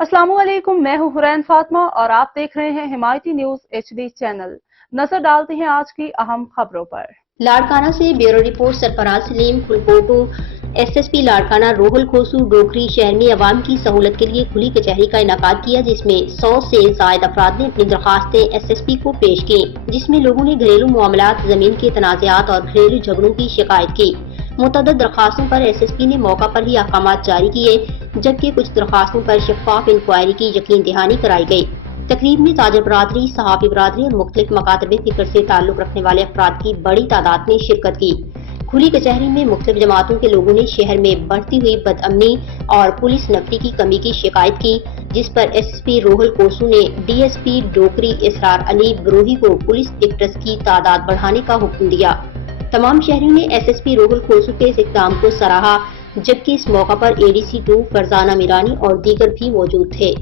अस्सलाम वालेकुम, मैं हूं हुरैन फातिमा और आप देख रहे हैं हिमायती न्यूज HD चैनल। नजर डालते हैं आज की अहम खबरों पर। लाड़काना से bureau report Sarfraz Saleem Phulkotu. SSP Larkana Rohal Khoso Dokri शहर में अवाम की सहूलत के लिए खुली कचहरी का इनेकाद किया, जिसमें 100 से जायद अफराद ने अपनी दरखास्तें SSP को पेश की, जिसमें लोगों ने घरेलू मामलात, जमीन के तनाज़ात और घरेलू झगड़ों की शिकायत की। मुतअद्दिद दरखास्तों पर SSP ने मौका पर ही अहकामात जारी किए, जबकि कुछ दरखास्तों पर शफाफ इंक्वायरी की यकीन दहानी कराई गई। तकरीब में ताजर बरादरी, सहाफी बरादरी और मुख्तलिफ मकातब फिक्र से ताल्लुक रखने वाले अफराद की बड़ी तादाद ने शिरकत की। खुली कचहरी में मुख्तलिफ जमातों के लोगों ने शहर में बढ़ती हुई बदअमनी और पुलिस नफरी की कमी की शिकायत की, जिस पर SSP रोहल कोसू ने DSP डोकरी इसरार अली बरोही को पुलिस एक्टर्स की तादाद बढ़ाने का हुक्म दिया। तमाम शहरियों ने SSP रोहल कोसू के इस इक़दाम को सराहा, जबकि इस मौका पर ADC 2 फरजाना मीरानी और दीगर भी मौजूद थे।